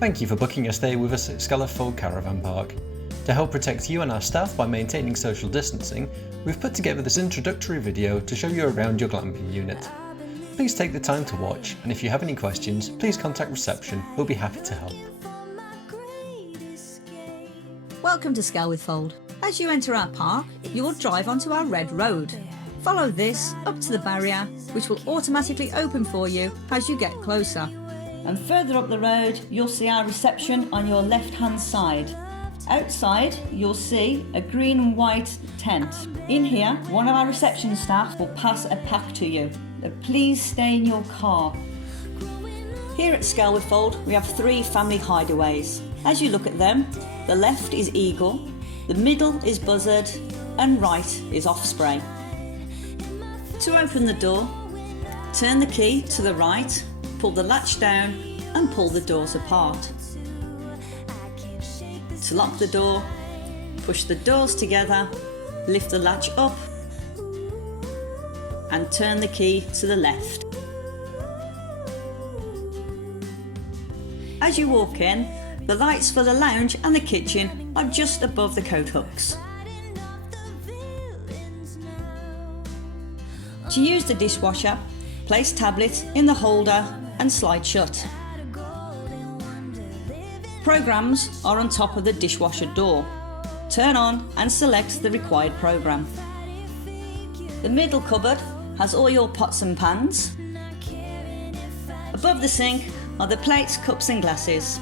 Thank you for booking a stay with us at Skelwith Fold Caravan Park. To help protect you and our staff by maintaining social distancing, we've put together this introductory video to show you around your glamping unit. Please take the time to watch, and if you have any questions, please contact reception, we'll be happy to help. Welcome to Skelwith Fold. As you enter our park, you will drive onto our red road. Follow this up to the barrier, which will automatically open for you as you get closer. And further up the road, you'll see our reception on your left-hand side. Outside, you'll see a green and white tent. In here, one of our reception staff will pass a pack to you. Please stay in your car. Here at Skelwith Fold, we have 3 family hideaways. As you look at them, the left is Eagle, the middle is Buzzard, and right is Osprey. To open the door, turn the key to the right, pull the latch down and pull the doors apart. To lock the door, push the doors together, lift the latch up and turn the key to the left. As you walk in, the lights for the lounge and the kitchen are just above the coat hooks. To use the dishwasher, place tablets in the holder and slide shut. Programs are on top of the dishwasher door. Turn on and select the required program. The middle cupboard has all your pots and pans. Above the sink are the plates, cups and glasses.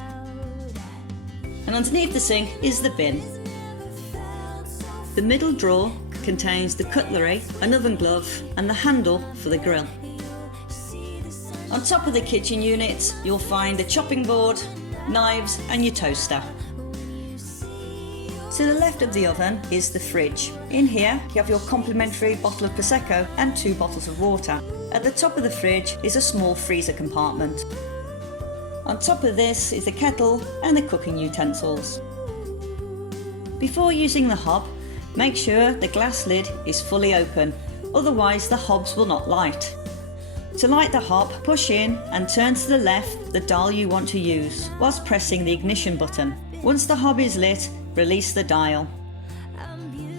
And underneath the sink is the bin. The middle drawer contains the cutlery, an oven glove and the handle for the grill. On top of the kitchen unit, you'll find the chopping board, knives and your toaster. To the left of the oven is the fridge. In here you have your complimentary bottle of Prosecco and 2 bottles of water. At the top of the fridge is a small freezer compartment. On top of this is the kettle and the cooking utensils. Before using the hob, make sure the glass lid is fully open, otherwise the hobs will not light. To light the hob, push in and turn to the left the dial you want to use, whilst pressing the ignition button. Once the hob is lit, release the dial.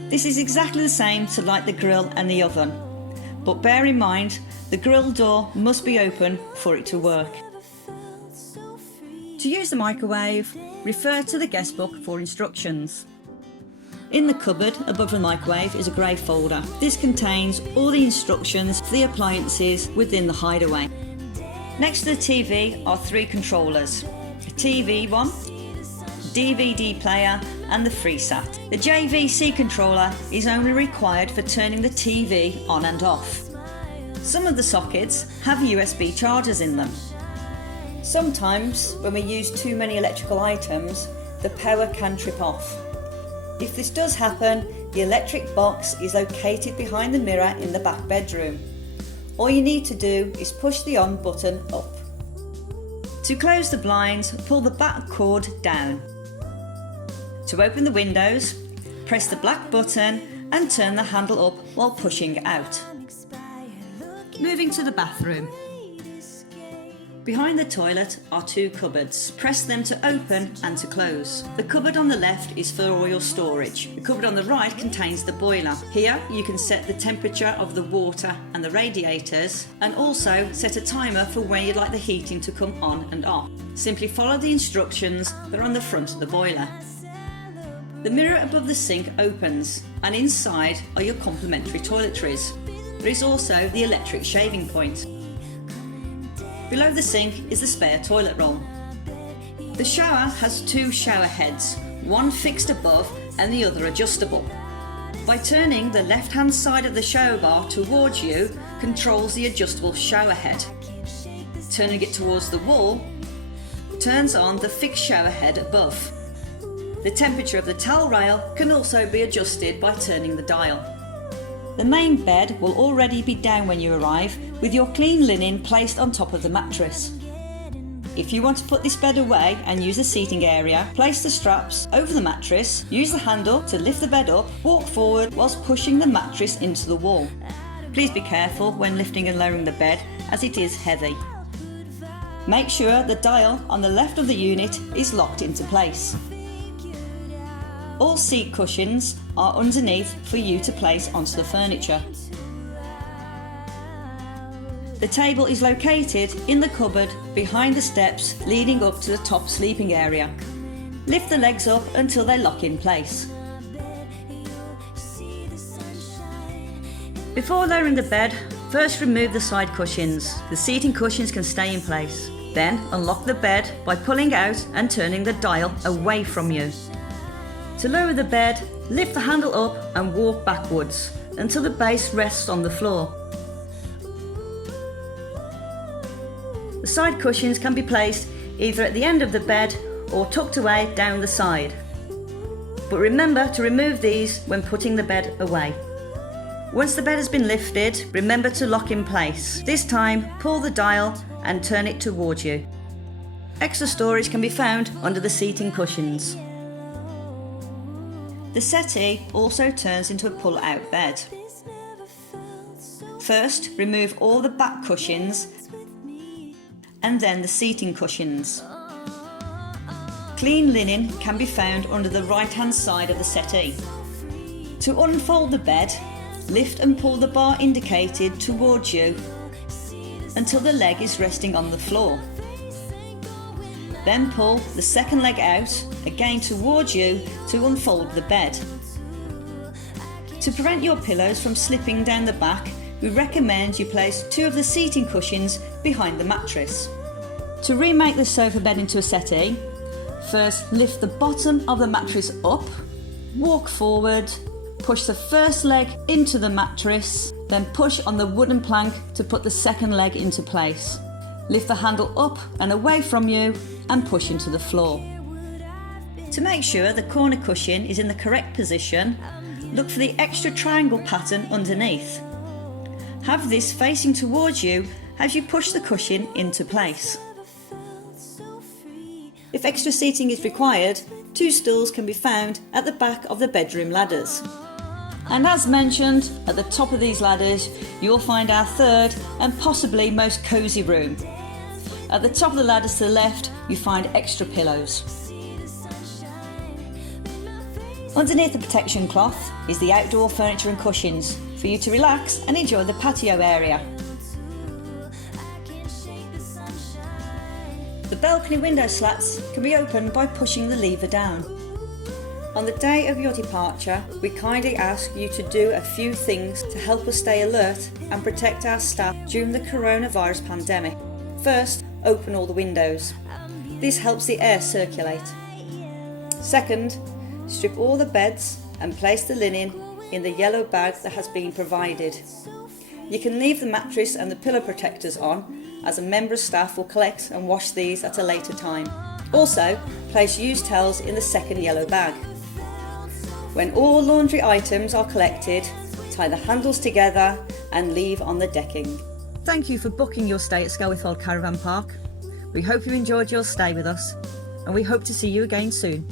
This is exactly the same to light the grill and the oven, but bear in mind the grill door must be open for it to work. To use the microwave, refer to the guest book for instructions. In the cupboard above the microwave is a grey folder. This contains all the instructions for the appliances within the hideaway. Next to the TV are 3 controllers, a TV one, DVD player and the FreeSat. The JVC controller is only required for turning the TV on and off. Some of the sockets have USB chargers in them. Sometimes when we use too many electrical items, the power can trip off. If this does happen, the electric box is located behind the mirror in the back bedroom. All you need to do is push the on button up. To close the blinds, pull the back cord down. To open the windows, press the black button and turn the handle up while pushing out. Moving to the bathroom. Behind the toilet are 2 cupboards. Press them to open and to close. The cupboard on the left is for all your storage. The cupboard on the right contains the boiler. Here you can set the temperature of the water and the radiators, and also set a timer for when you'd like the heating to come on and off. Simply follow the instructions that are on the front of the boiler. The mirror above the sink opens, and inside are your complimentary toiletries. There is also the electric shaving point. Below the sink is the spare toilet roll. The shower has 2 shower heads, one fixed above and the other adjustable. By turning the left-hand side of the shower bar towards you controls the adjustable shower head. Turning it towards the wall turns on the fixed shower head above. The temperature of the towel rail can also be adjusted by turning the dial. The main bed will already be down when you arrive, with your clean linen placed on top of the mattress. If you want to put this bed away and use the seating area, place the straps over the mattress, use the handle to lift the bed up, walk forward whilst pushing the mattress into the wall. Please be careful when lifting and lowering the bed as it is heavy. Make sure the dial on the left of the unit is locked into place. All seat cushions are underneath for you to place onto the furniture. The table is located in the cupboard behind the steps leading up to the top sleeping area. Lift the legs up until they lock in place. Before lowering the bed, first remove the side cushions. The seating cushions can stay in place. Then unlock the bed by pulling out and turning the dial away from you. To lower the bed, lift the handle up and walk backwards until the base rests on the floor. The side cushions can be placed either at the end of the bed or tucked away down the side. But remember to remove these when putting the bed away. Once the bed has been lifted, remember to lock in place. This time, pull the dial and turn it towards you. Extra storage can be found under the seating cushions. The settee also turns into a pull-out bed. First, remove all the back cushions and then the seating cushions. Clean linen can be found under the right-hand side of the settee. To unfold the bed, lift and pull the bar indicated towards you until the leg is resting on the floor. Then pull the second leg out, again towards you, to unfold the bed. To prevent your pillows from slipping down the back, we recommend you place 2 of the seating cushions behind the mattress. To remake the sofa bed into a settee, first lift the bottom of the mattress up, walk forward, push the first leg into the mattress, then push on the wooden plank to put the second leg into place. Lift the handle up and away from you and push into the floor. To make sure the corner cushion is in the correct position, look for the extra triangle pattern underneath. Have this facing towards you as you push the cushion into place. If extra seating is required, 2 stools can be found at the back of the bedroom ladders. And as mentioned, at the top of these ladders, you'll find our third and possibly most cosy room. At the top of the ladders to the left, you find extra pillows. Underneath the protection cloth is the outdoor furniture and cushions for you to relax and enjoy the patio area. The balcony window slats can be opened by pushing the lever down. On the day of your departure, we kindly ask you to do a few things to help us stay alert and protect our staff during the coronavirus pandemic. First, open all the windows. This helps the air circulate. Second, strip all the beds and place the linen in the yellow bag that has been provided. You can leave the mattress and the pillow protectors on, as a member of staff will collect and wash these at a later time. Also, place used towels in the second yellow bag. When all laundry items are collected, tie the handles together and leave on the decking. Thank you for booking your stay at Skelwith Fold Caravan Park. We hope you enjoyed your stay with us, and we hope to see you again soon.